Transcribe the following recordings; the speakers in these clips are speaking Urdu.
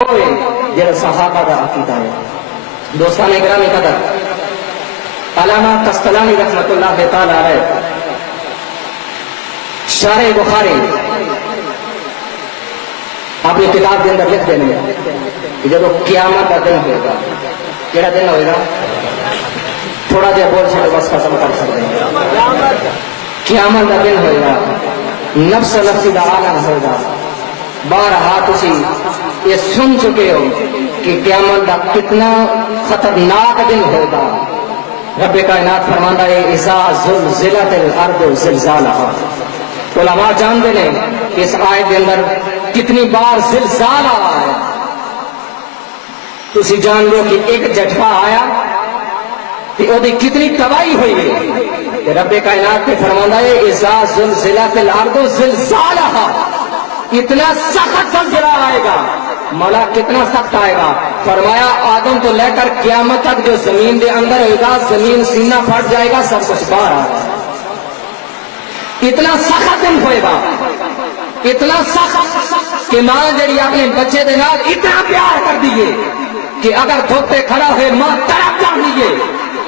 جڑا صحابہ دا عقیدہ ہے. دوستان گرامی قدر، علامہ قسطلانی رحمت اللہ تعالی علیہ شارح بخاری اپنی کتاب کے اندر لکھ دیں کہ جب قیامت کا دن ہوگا، کیڑا دن ہوئے گا؟ تھوڑا جہا بول چھوڑے بس ختم کر سکتے ہیں. قیامت کا دن ہوئے گا، نفس نفسی کا عالم ہوگا. بارہا تسی یہ سن چکے ہو کہ قیامت کا کتنا خطرناک دن ہوگا. رب کائنات فرماندہ ہے اذا زلزلت الارض زلزالہا. علماء جانتے ہیں کہ اس آیت کے اندر کتنی بار زلزال آیا ہے. تسی جان لو کہ ایک جھٹکا آیا کہ وہ کتنی تباہی ہوئی ہے. رب کائنات نے فرمایا ہے اذا زلزلت الارض زلزالہا، اتنا سخت زلزلہ آئے گا. مولا کتنا سخت آئے گا؟ فرمایا آدم تو لے کر قیامت تک جو زمین دے اندر ہوئے گا، زمین سینہ پھٹ جائے گا، سب کچھ باہر آ جائے گا. اتنا سخت دن ہوئے گا، اتنا سخت کہ ماں جڑی اپنے بچے دے نال اتنا پیار کر دیئے کہ اگر دھوپے کھڑا ہوئے ماں طرف جان دیئے،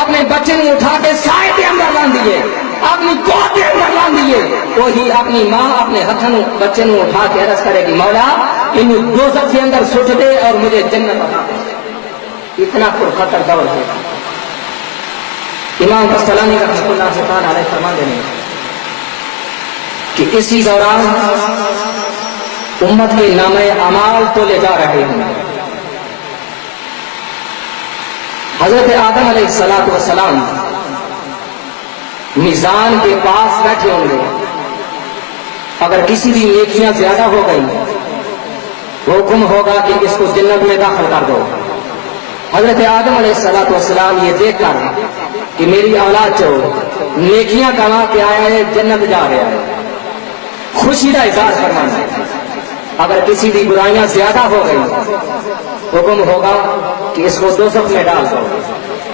اپنے بچے نے اٹھا کے سائے دے اندر لان دیئے، اپنی گود دے اندر لان دیئے. وہی اپنی ماں اپنے ہتھوں بچے نے اٹھا کے عرض کرے گی مولا انہوں دوزخ کے اندر سٹ دے اور مجھے جنت عطا دے. اتنا پرخطر دور ہے. امام قسطلانی رحمۃ اللہ تعالی علیہ فرماتے ہیں کہ اسی دوران امت کے نامہ اعمال تو لے جا رہے ہیں. حضرت آدم علیہ السلام میزان کے پاس بیٹھے ہوں گے. اگر کسی بھی نیکیاں زیادہ ہو گئی، حکم ہوگا کہ اس کو جنت میں داخل کر دو. حضرت آدم علیہ السلام یہ دیکھ کر کہ میری اولاد جو نیکیاں کما کے آیا ہے جنت جا رہا ہے، خوشی کا اظہار فرمانا ہے. اگر کسی بھی برائیاں زیادہ ہو گئی، حکم ہوگا کہ اس کو دوزخ میں ڈال دو.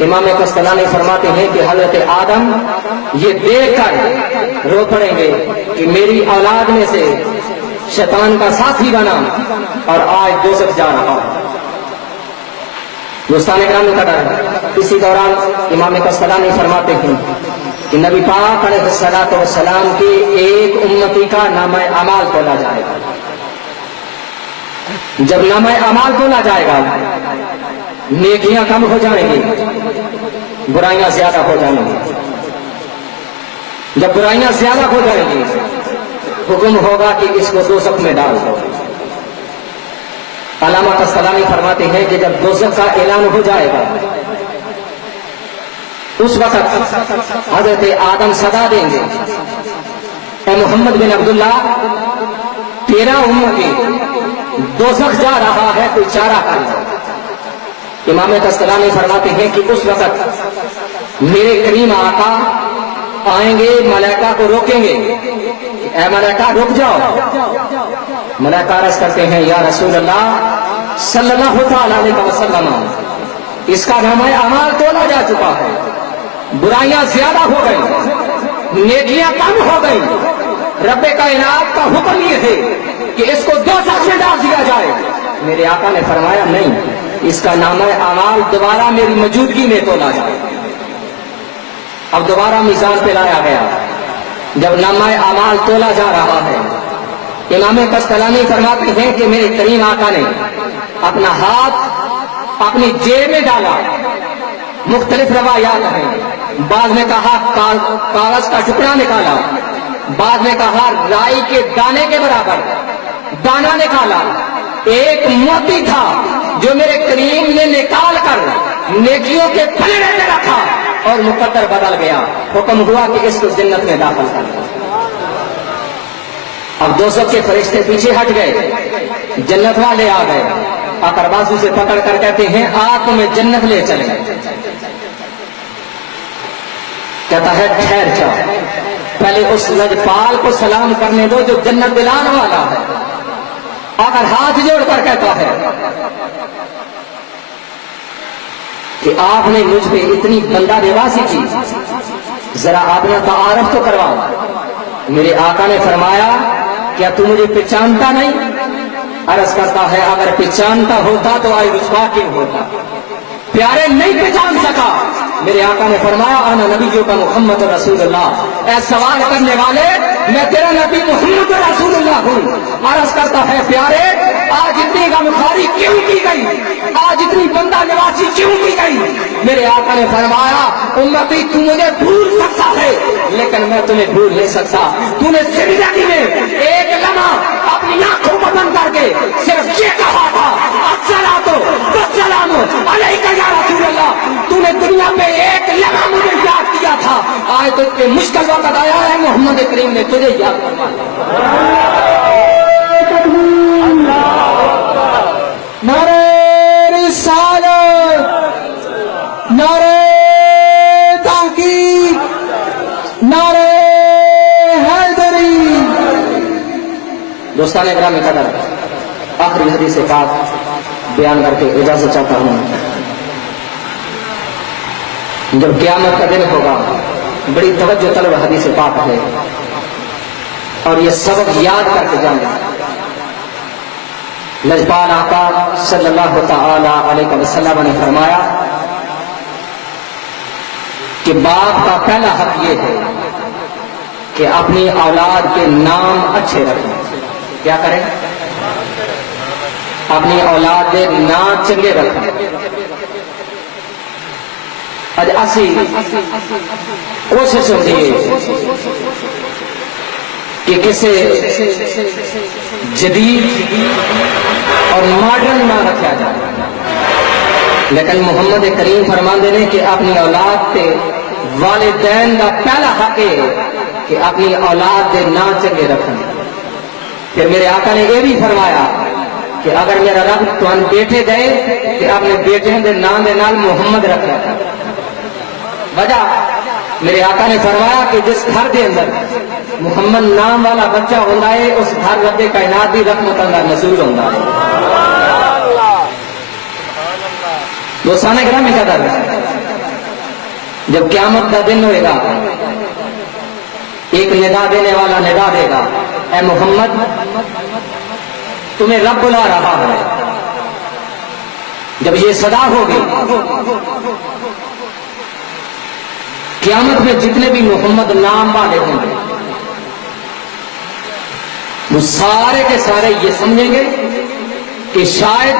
امام قسطلانی فرماتے ہیں کہ حضرت آدم یہ دیکھ کر رو پڑیں گے کہ میری اولاد میں سے شیطان کا ساتھی بنا اور آج دوزخ جا رہا ہے. دوستان اکرام قدر، اسی دوران امام قسطلانی فرماتے ہیں کہ نبی پاک علیہ السلام کی ایک امتی کا نامہ اعمال تولا جائے گا. جب نامہ اعمال تولا جائے گا، نیکیاں کم ہو جائیں گی، برائیاں زیادہ ہو جائیں گی. جب برائیاں زیادہ ہو جائیں گی، حکم ہوگا کہ اس کو دوزخ میں ڈال دو. علامہ قسطلانی فرماتے ہیں کہ جب دوزخ کا اعلان ہو جائے گا، اس وقت حضرت آدم صدا دیں گے اے محمد بن عبداللہ، تیرا امتی دوزخ جا رہا ہے، کوئی چارہ کر لو. امام قسطلانی فرماتے ہیں کہ اس وقت میرے کریم آقا آئیں گے، ملائکہ کو روکیں گے، اے ملائکہ رک جاؤ. ملائکہ عرض کرتے ہیں یا رسول اللہ صلی اللہ تعالی علیہ وسلم، اس کا نامہ اعمال تولا جا چکا ہے، برائیاں زیادہ ہو گئی، نیکیاں کم ہو گئی. رب کائنات کا حکم یہ ہے کہ اس کو دوزخ میں ڈال دیا جائے. میرے آقا نے فرمایا نہیں، اس کا نامہ اعمال دوبارہ میری موجودگی میں تولا جائے. اب دوبارہ میزان پہ لایا گیا. جب نامہ اعمال تولا جا رہا ہے، امام قسطلانی فرماتے ہیں کہ میرے کریم آقا نے اپنا ہاتھ اپنی جیب میں ڈالا. مختلف روایات ہیں، بعض نے کہا کاغذ کا ٹکڑا نکالا، بعض نے کہا رائی کے دانے کے برابر دانا نکالا. ایک موتی تھا جو میرے کریم نے نکال کر نیکیوں کے پلڑے میں رکھا اور مقدر بدل گیا. حکم ہوا کہ اس کو جنت میں داخل کر دو. اب دوزخ کے فرشتے پیچھے ہٹ گئے، جنت والے آ گئے. آقا بازو سے پکڑ کر کہتے ہیں آپ تمہیں جنت لے چلے. کہتا ہے ٹھہر جاؤ، پہلے اس لجپال کو سلام کرنے دو جو جنت دلانے والا ہے. اگر ہاتھ جوڑ کر کہتا ہے کہ آپ نے مجھ پہ اتنی بندہ نوازی کی، ذرا آپ نے تعارف تو کرواؤ. میرے آقا نے فرمایا کیا تو مجھے پہچانتا نہیں؟ عرض کرتا ہے اگر پہچانتا ہوتا تو آئی رسوا کیوں ہوتا؟ پیارے نہیں پہچان سکا. میرے آقا نے فرمایا انا نبیوں کا محمد رسول اللہ. اے سوال کرنے والے میں تیرا نبی محمد رسول اللہ ہوں. عرض کرتا ہے پیارے آج اتنی غمخواری کیوں کی گئی؟ آج اتنی بندہ نوازی کیوں کی گئی؟ میرے آقا نے فرمایا امتی تو مجھے بھول سکتا ہے لیکن میں تمہیں بھول نہیں سکتا. تو نے زندگی میں ایک لمحہ اپنی آنکھوں کو بند کر کے صرف یہ کہا تھا الصلاۃ والسلام علیک یا رسول اللہ. تو نے دنیا میں ایک لمحہ مجھے یاد کیا تھا. آج تو اتنے مشکل وقت آیا ہے محمد کریم نے تجھے یاد کروایا. نعرہ رسالت، نعرہ تحقیق، نعرہ حیدری. دوستان گرامی قدر آخری حدیث پاک بیان کر کے اجازت چاہتا ہوں. جب قیامت کا دن ہوگا بڑی توجہ طلب حدیث پاک ہے اور یہ سبق یاد کر کے جانا. لجپال آقا صلی اللہ تعالی علیہ وسلم نے فرمایا کہ باپ کا پہلا حق یہ ہے کہ اپنی اولاد کے نام اچھے رکھیں. کیا کریں؟ اپنی اولاد کے نام چنگے رکھیں. اج اسی کوشش ہوتی ہے کہ کسی جدید اور ماڈرن نہ رکھا جائے لیکن محمد کریم فرماندے نے کہ اپنی اولاد کے والدین کا پہلا حق ہے کہ اپنی اولاد کے نام چنگے رکھیں. پھر میرے آقا نے یہ بھی فرمایا کہ اگر میرا رب تمہیں بیٹے دے کہ اپنے بیٹے کے نام دے نال محمد رکھا. وجہ میرے آقا نے فرمایا کہ جس گھر کے اندر محمد نام والا بچہ ہوتا ہے اس گھر رب کائنات بھی رحمت اللہ نزول ہوتا ہے. دوستانہ گرامی قدر جب قیامت کا دن ہوئے گا ایک ندا دینے والا ندا دے گا اے محمد تمہیں رب بلا رہا ہے. جب یہ صدا ہوگی قیامت میں جتنے بھی محمد نام والے ہوں گے وہ سارے کے سارے یہ سمجھیں گے کہ شاید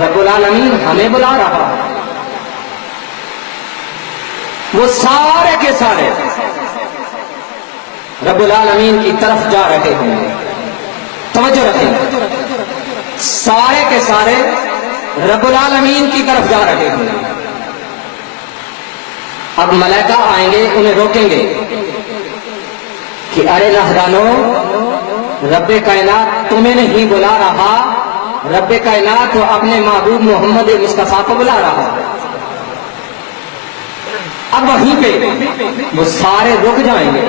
رب العالمین ہمیں بلا رہا ہے. وہ سارے کے سارے رب العالمین کی طرف جا رہے ہوں گے. توجہ رکھیں سارے کے سارے رب العالمین کی طرف جا رہے ہوں گے. اب ملائکہ آئیں گے انہیں روکیں گے کہ ارے راہدانو رب کائنات تمہیں نہیں بلا رہا. رب کائنات تو اپنے محبوب محمد مصطفیٰ کو بلا رہا. اب وہیں پہ وہ سارے رک جائیں گے.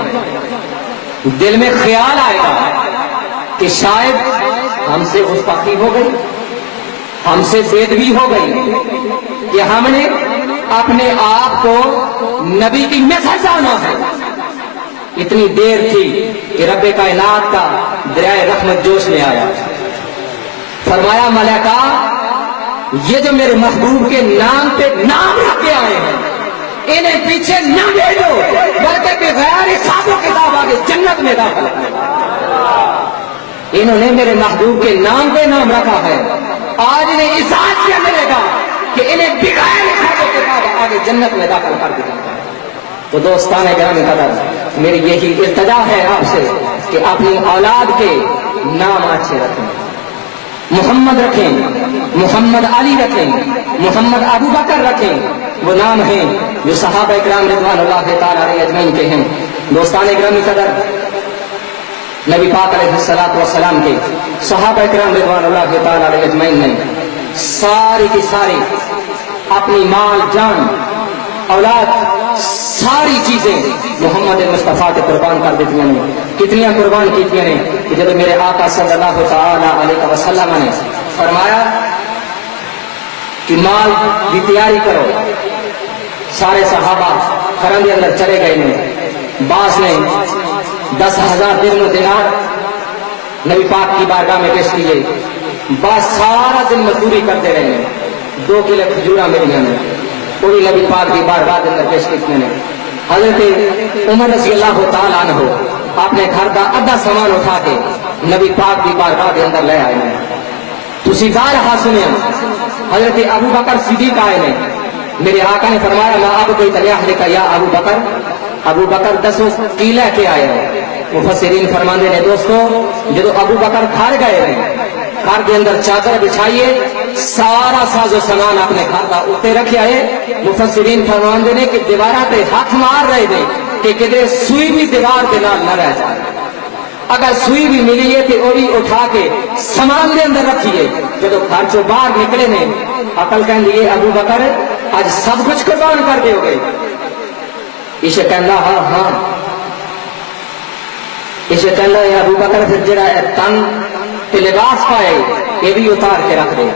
دل میں خیال آئے گا کہ شاید ہم سے گستاخی ہو گئی, ہم سے بے ادبی ہو گئی کہ ہم نے اپنے آپ کو نبی کی مثل جانا ہے. اتنی دیر تھی کہ رب کائنات کا دریائے رحمت جوش میں آیا. فرمایا ملائکہ یہ جو میرے محبوب کے نام پہ نام رکھ کے آئے ہیں انہیں پیچھے نہ بھیجو بلکہ بغیر حساب و کتاب آگے جنت میں داخل کرو. انہوں نے میرے محبوب کے نام پہ نام رکھا ہے, آج انہیں احساس کیا ملے گا کہ انہیں بغیر حساب و کتاب آگے جنت میں داخل کر دیا. تو دوستان گرامی قدر میری یہی التجا ہے آپ سے کہ اپنی اولاد کے نام اچھے رکھیں. محمد رکھیں, محمد علی رکھیں, محمد ابو بکر رکھیں. وہ نام ہیں جو صحابہ اکرام رضوان اللہ تعالی علیہ اجمعین کے ہیں. دوستان گرامی قدر نبی پاک علیہ الصلوۃ والسلام کے صحابہ اکرام رضوان اللہ تعالی علیہ اجمعین نے ساری کی ساری اپنی مال جان اولاد ساری چیزیں محمد مصطفیٰ کے قربان کر دیتی ہیں. کتنی قربان کی ہیں کہ جب میرے آقا صلی اللہ تعالی علیہ وسلم نے فرمایا کہ مال کی تیاری کرو, سارے صحابہ حرم کے اندر چلے گئے ہیں. بعض نے 10,000 درہم و دینار نبی پاک کی بارگاہ میں پیش کیے, بس سارا دن مزدوری کرتے رہے ہیں 2 کلو کھجورا ملی نے وہ بھی نبی پاک کی بارگاہ کے اندر پیش کیتے ہیں حضرت عمر رضی اللہ تعالیٰ عنہ اپنے گھر کا ادھا سامان اٹھا کے نبی پاک کی بارگاہ کے اندر لے آئے ہیں تسی گا رہا سنیا حضرت ابو بکر صدیق آئے نے میرے آقا نے فرمایا میں اب کوئی تلیاح لکھا یا ابو بکر 10 کی لے کے آئے ہیں مفسرین فرماندے نے دوستو جدو ابو بکر گھر گئے ہیں گھر کے اندر چادر بچھائیے سارا ساز و سامان اپنے گھر کا اتنے رکھے آئے مفسرین فرماندے نے کہ دیوارہ پہ ہاتھ مار رہے تھے کہ کدھر سوئی بھی دیوار کے نال نہ رہ جائے اگر سوئی بھی ملی ہے تو وہ بھی اٹھا کے سامان کے اندر رکھیے جب گھر چو باہر نکلے نے عقل کہن دیئے ابو بکر آج سب کچھ قربان کر دے ہو گئے اسے کہنا ہاں اسے کہنا ہے ابو بکر پھر جڑا ہے تن تے لباس پائے یہ بھی اتار کے رکھ دے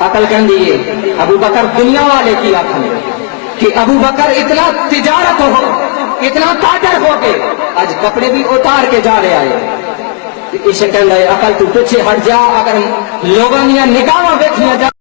عقل کہن دیئے ابو بکر دنیا والے کی آنکھ میں کہ ابو بکر اتنا تجارت ہو اتنا تاجر ہو کے آج کپڑے بھی اتار کے جا لے آئے اسے کہنا ہے عقل تو پیچھے ہٹ جا اگر لوگوں نے نگاہ دیکھنا جا